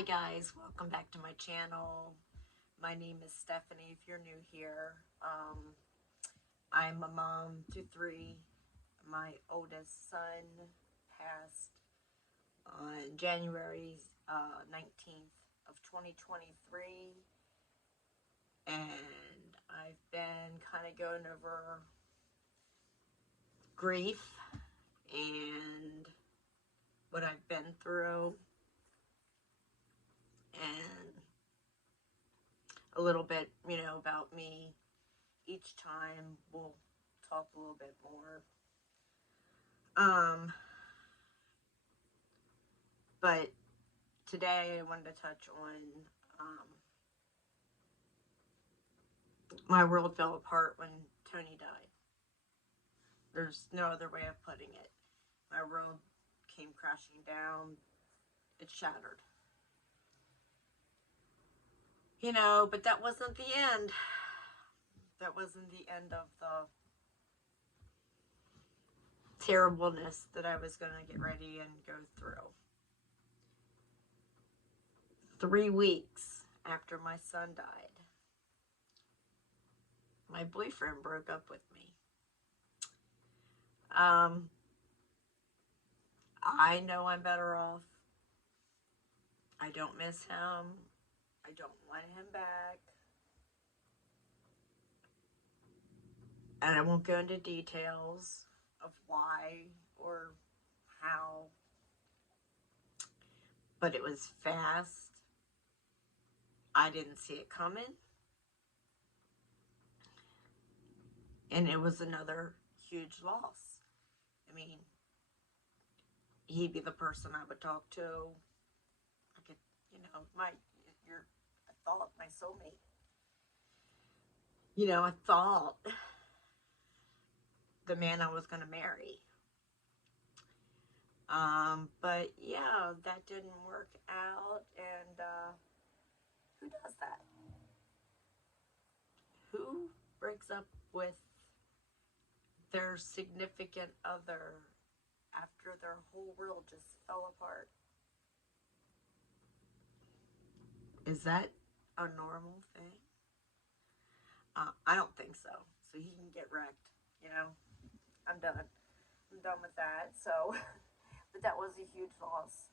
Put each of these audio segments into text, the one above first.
Hi guys, welcome back to my channel. My name is Stephanie if you're new here. I'm a mom to three. My oldest son passed on January 19th of 2023, and I've been kind of going over grief and what I've been through and a little bit, about me. Each time we'll talk a little bit more. But today I wanted to touch on my world fell apart when Tony died. There's no other way of putting it. My world came crashing down. It shattered. But that wasn't the end. That wasn't the end of the terribleness that I was going to get ready and go through. 3 weeks after my son died, my boyfriend broke up with me. I know I'm better off. I don't miss him. I don't want him back. And I won't go into details of why or how, but it was fast. I didn't see it coming. And it was another huge loss. I mean, he'd be the person I would talk to. I could, I thought my soulmate. I thought the man I was going to marry. But yeah, that didn't work out, and who does that? Who breaks up with their significant other after their whole world just fell apart? Is that a normal thing? I don't think so. So he can get wrecked, I'm done. I'm done with that. So, but that was a huge loss.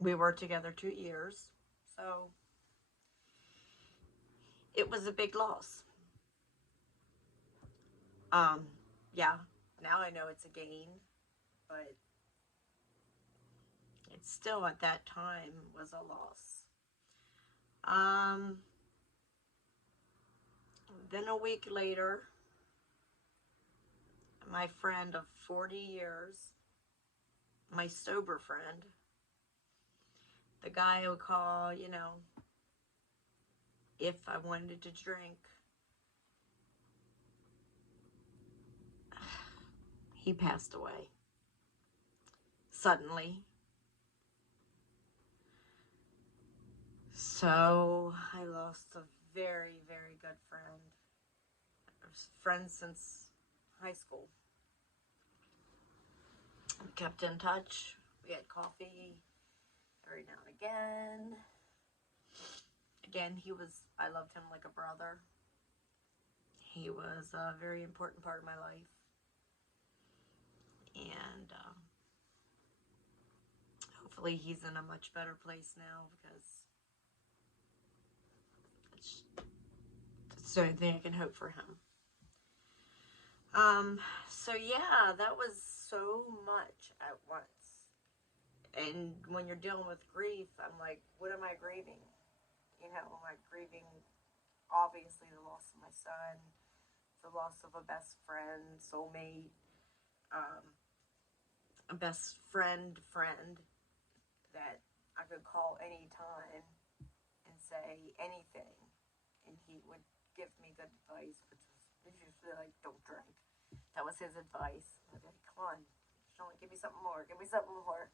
We were together 2 years, so it was a big loss. Yeah, now I know it's a gain, but it still at that time was a loss. Then a week later, my friend of 40 years, my sober friend, the guy I would call, if I wanted to drink, he passed away suddenly. So I lost a very, very good friend. I was friends since high school. We kept in touch. We had coffee every now and again. Again, I loved him like a brother. He was a very important part of my life. And hopefully he's in a much better place now, because it's the only thing I can hope for him. So yeah, that was so much at once. And when you're dealing with grief, I'm like, what am I grieving? Am I grieving, obviously, the loss of my son, the loss of a best friend, soulmate, a best friend that I could call any time and say anything, and he would give me good advice, which was usually like, don't drink. That was his advice. I'd be like, come on, Sean, give me something more, give me something more.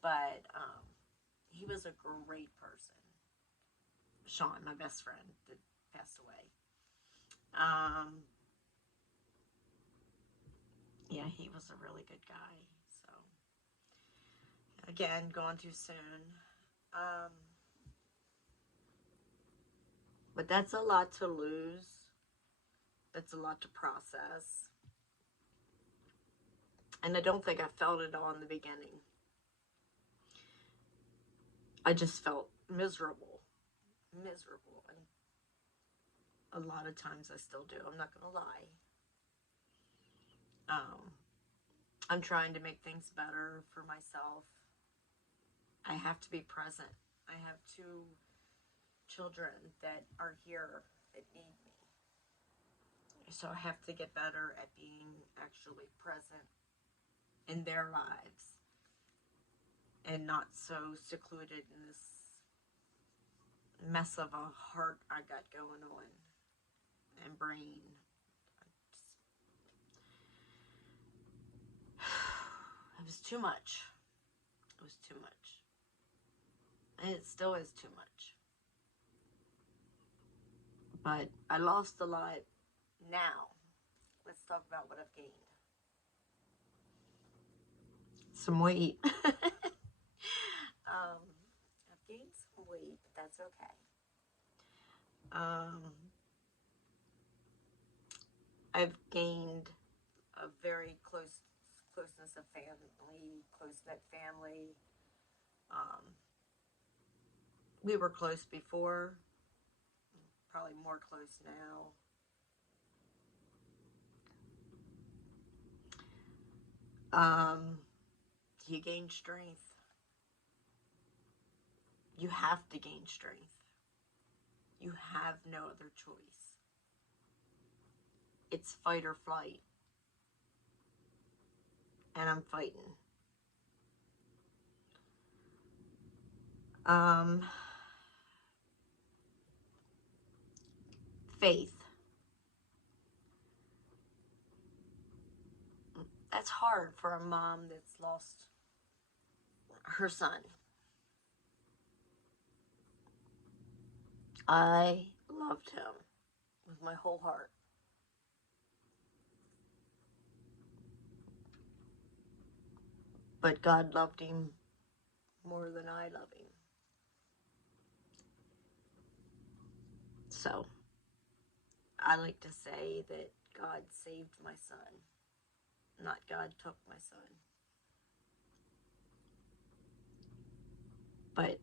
But he was a great person. Sean, my best friend, that passed away. Yeah, he was a really good guy. So Again, gone too soon. But that's a lot to lose. That's a lot to process. And I don't think I felt it all in the beginning. I just felt miserable. Miserable. And a lot of times I still do. I'm not going to lie. I'm trying to make things better for myself. I have to be present. I have 2 children that are here that need me. So I have to get better at being actually present in their lives and not so secluded in this mess of a heart I got going on and brain. It was too much. It was too much. And it still is too much. But I lost a lot. Now, let's talk about what I've gained. Some weight. I've gained some weight, but that's okay. I've gained a very closeness of family, close-knit family. We were close before, probably more close now. You gain strength. You have to gain strength. You have no other choice. It's fight or flight. And I'm fighting. Faith. That's hard for a mom that's lost her son. I loved him with my whole heart. But God loved him more than I love him. So, I like to say that God saved my son, not God took my son. But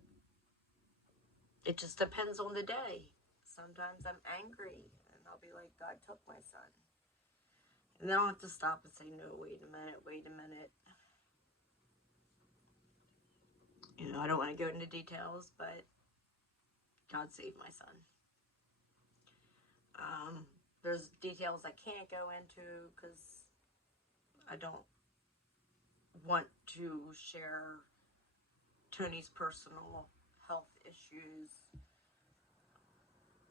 it just depends on the day. Sometimes I'm angry and I'll be like, God took my son. And then I'll have to stop and say, no, wait a minute. You know, I don't want to go into details, but God saved my son. There's details I can't go into because I don't want to share Tony's personal health issues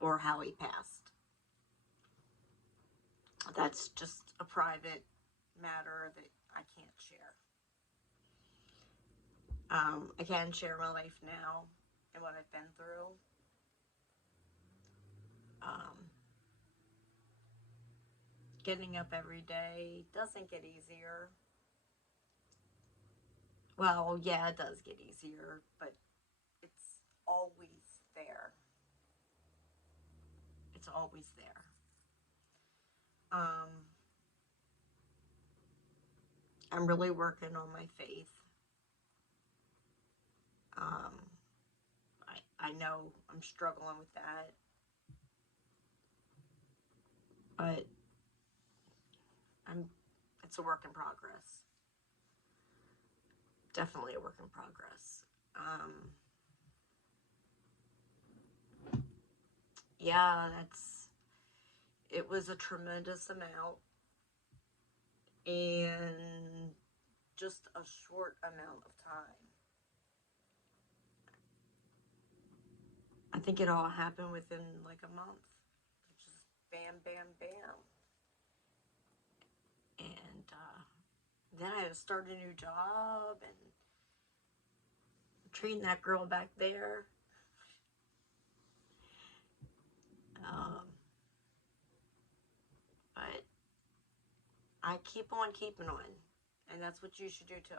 or how he passed. That's just a private matter that I can't share. I can share my life now and what I've been through. Getting up every day doesn't get easier. Well, yeah, it does get easier, but it's always there. It's always there. I'm really working on my faith. I know I'm struggling with that, but it's a work in progress. Definitely a work in progress. Yeah, it was a tremendous amount in just a short amount of time. I think it all happened within like a month. Just bam, bam, bam. And then I had to start a new job and treating that girl back there. But I keep on keeping on. And that's what you should do too.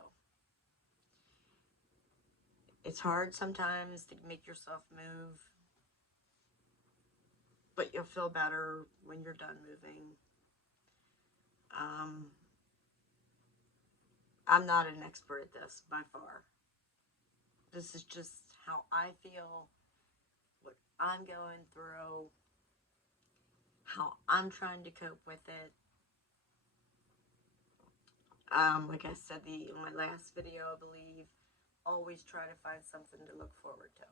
It's hard sometimes to make yourself move, but you'll feel better when you're done moving. I'm not an expert at this by far. This is just how I feel, what I'm going through, how I'm trying to cope with it. Like I said in my last video, I believe, always try to find something to look forward to.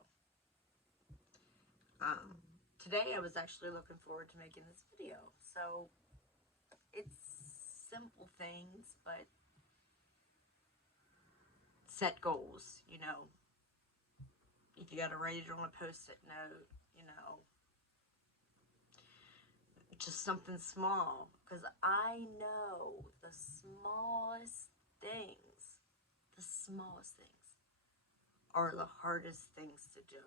Today I was actually looking forward to making this video. So it's simple things, but set goals, you know. If you got to write it on a post-it note, you know, just something small, because I know the smallest things are the hardest things to do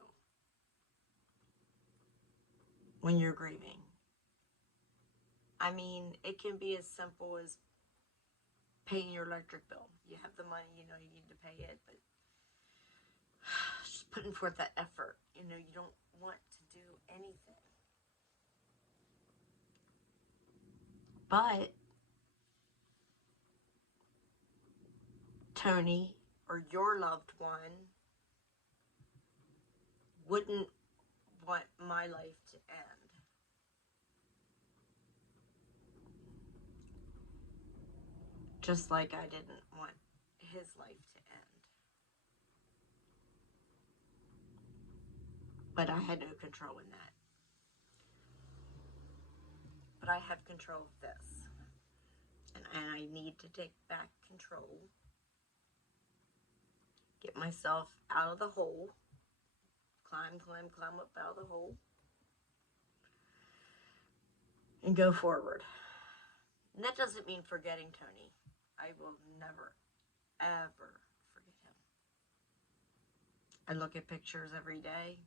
when you're grieving. I mean, it can be as simple as paying your electric bill. You have the money, you know, you need to pay it, but just putting forth that effort. You know, you don't want to do anything. But Tony or your loved one wouldn't want my life to end. Just like I didn't want his life to end. But I had no control in that. But I have control of this. And I need to take back control. Get myself out of the hole. Climb up out of the hole. And go forward. And that doesn't mean forgetting Tony. I will never, ever forget him. I look at pictures every day.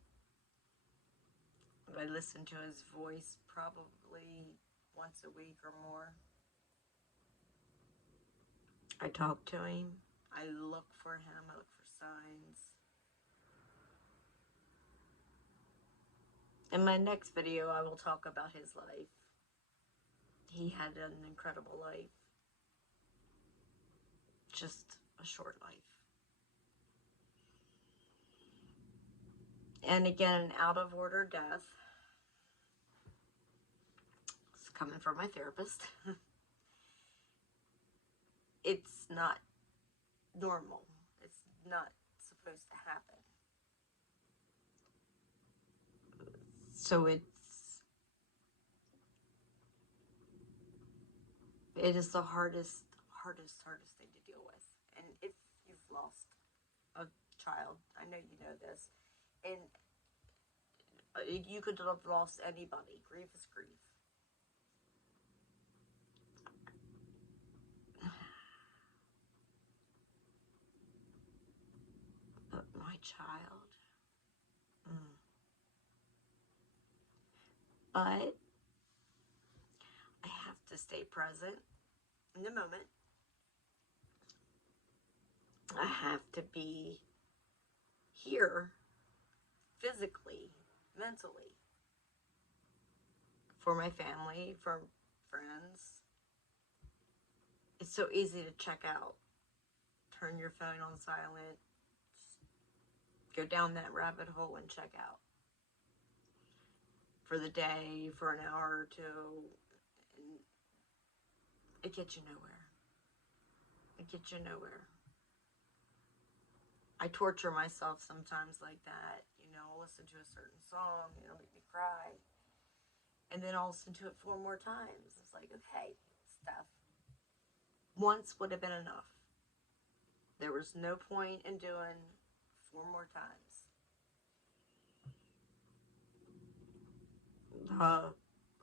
I listen to his voice probably once a week or more. I talk to him. I look for him. I look for signs. In my next video, I will talk about his life. He had an incredible life. Just a short life. And again, an out of order death. It's coming from my therapist. It's not normal. It's not supposed to happen. So it is the hardest thing to deal with. And if you've lost a child, I know you know this, and you could have lost anybody. Grief is grief. But my child, but I have to stay present in the moment. I have to be here physically, mentally, for my family, for friends. It's so easy to check out. Turn your phone on silent. Go down that rabbit hole and check out. For the day, for an hour or two. And it gets you nowhere. It gets you nowhere. I torture myself sometimes like that. You know, I'll listen to a certain song, it'll make me cry. And then I'll listen to it 4 more times. It's like, okay, Steph. Once would have been enough. There was no point in doing 4 more times. The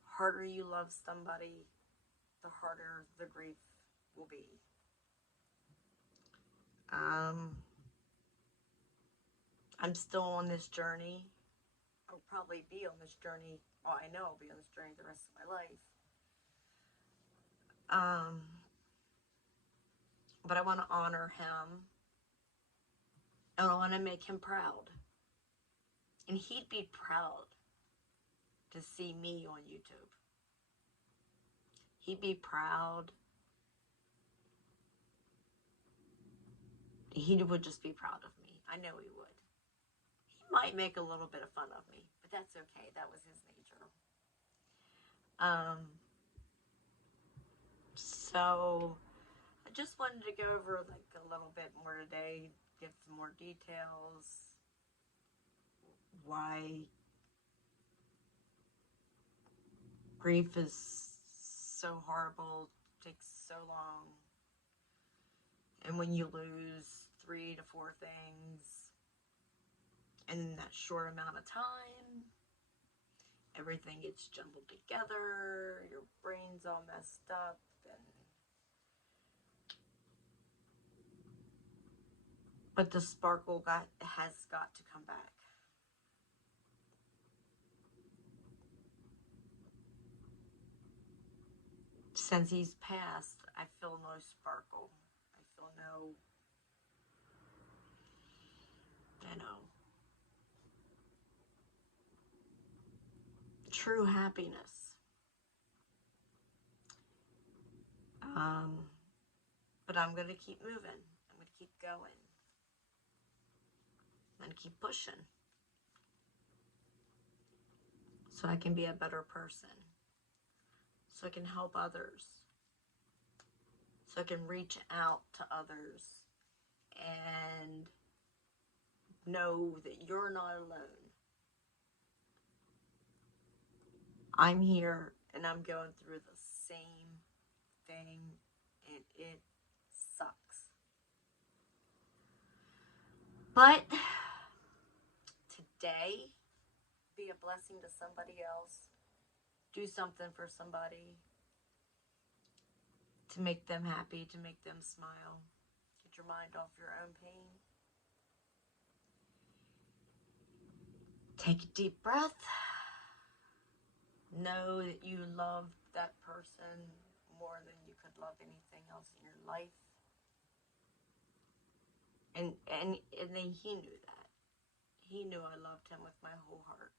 harder you love somebody, the harder the grief will be. I'm still on this journey. I'll probably be on this journey. Well, I know I'll be on this journey the rest of my life. But I want to honor him And I want to make him proud. And he'd be proud to see me on YouTube. He'd be proud. He would just be proud of me. I know he would. He might make a little bit of fun of me, but that's okay. That was his nature. So I just wanted to go over like a little bit more today, give some more details. Why grief is so horrible, takes so long. And when you lose 3 to 4 things in that short amount of time, everything gets jumbled together, your brain's all messed up, but the sparkle has got to come back. Since he's passed, I feel no sparkle. I feel no, true happiness. But I'm going to keep moving. I'm going to keep going. I'm going to keep pushing. So I can be a better person. So I can help others. So I can reach out to others and know that you're not alone. I'm here and I'm going through the same thing and it sucks. But today, be a blessing to somebody else. Do something for somebody to make them happy, to make them smile. Get your mind off your own pain. Take a deep breath. Know that you love that person more than you could love anything else in your life. And then he knew that. He knew I loved him with my whole heart.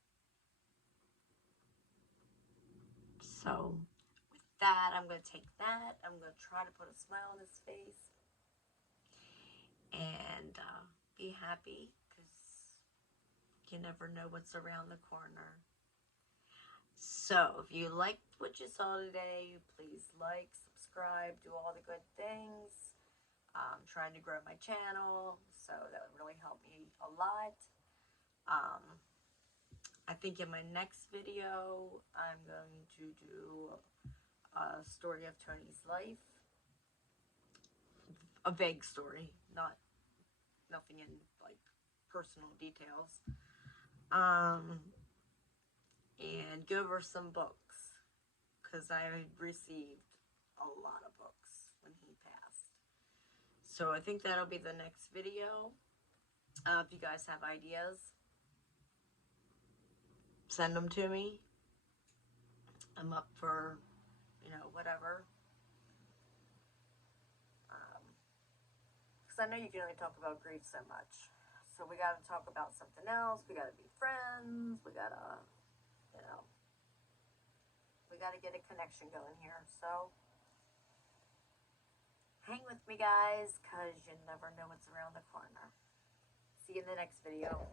So, with that, I'm going to take that. I'm going to try to put a smile on his face. And be happy, because you never know what's around the corner. So, if you liked what you saw today, please like, subscribe, do all the good things. I'm trying to grow my channel, so that would really help me a lot. I think in my next video, I'm going to do a story of Tony's life. A vague story, nothing in like personal details. And go over some books, because I received a lot of books when he passed. So I think that'll be the next video. If you guys have ideas, send them to me. I'm up for, whatever. Because I know you can only talk about grief so much. So we got to talk about something else. We got to be friends. We got to, we got to get a connection going here. So hang with me, guys, because you never know what's around the corner. See you in the next video.